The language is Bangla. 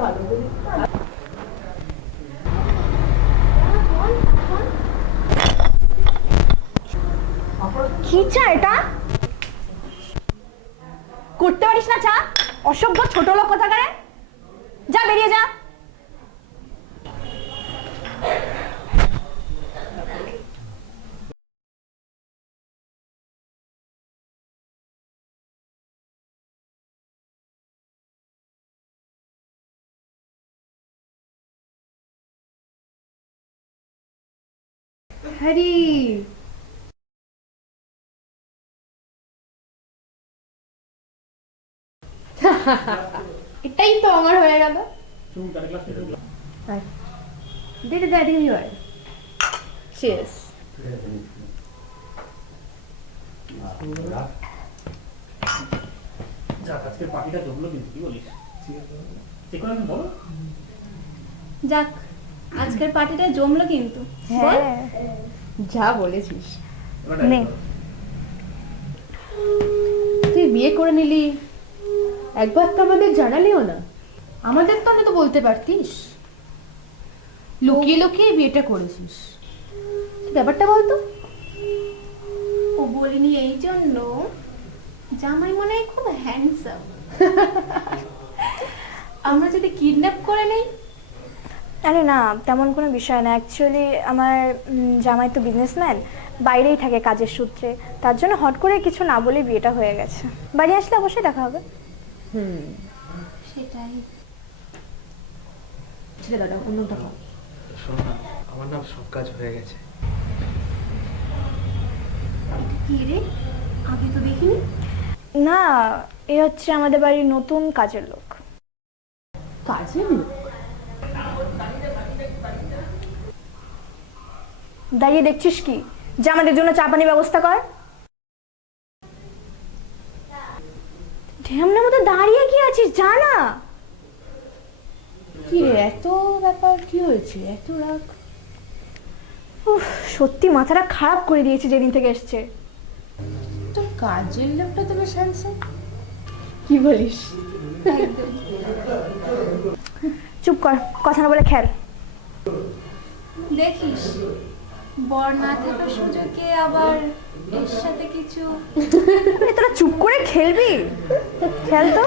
ভালো কি চা এটা? করতে পারিস না চা? অসভ্য ছোট লোক কোথাকারে? যা, বেরিয়ে যা। হ্যারি এটাই তো আমার হয়ে গেল। দিদি দ্যাট ইজ ইউর চিয়ার্স যাক। আজকের পার্টিটা জমলো কিন্তু। হ্যাঁ। যা বলেছিস। নে। তুই বিয়ে করে নিলি। একবার তো আমাদের জানালিও না। আমাদের তো তো বলতে পারতিস। লুকিয়ে লুকিয়ে বিয়েটা করেছিস। ব্যাপারটা বলতো ও বলিনি এই জন্য জামাই মনে হয় খুব হ্যান্ডসাম আমরা যদি কিডন্যাপ করে নেই আরে না তেমন কোনো বিষয় না। অ্যাকচুয়ালি আমার জামাই তো বিজনেসম্যান বাইরেই থাকে কাজের সূত্রে। তার জন্য হট করে কিছু না বলে বিয়েটা হয়ে গেছে। বাড়ি আসলে অবশ্যই দেখা হবে। হুম। সেটাই। ছেড়ে দাদা অন্যটা কর শোনো না আমার না সব কাজ হয়ে গেছে। কি রে? আগে তো দেখিনি। না এ হচ্ছে আমাদের বাড়ির নতুন কাজের লোক। কাজে লোক? দাঁড়িয়ে দেখছিস কি? যে আমাদের জন্য চা পানির ব্যবস্থা কর। ঢেমনের মতো দাঁড়িয়ে কি আছিস? জানা কি রে এত ব্যাপার কি হয়েছে? এত রাগ। উফ সত্যি মাথাটা খারাপ করে দিয়েছে যেদিন থেকে এসছে। তোর কাজের লোকটা তো বেশ হ্যান্ডসাম কি বলিস? চুপ কর কথা না বলে খেল। দেখিস। বর না আবার এর সাথে কিছু তোরা চুপ করে খেলবি? খেল তো।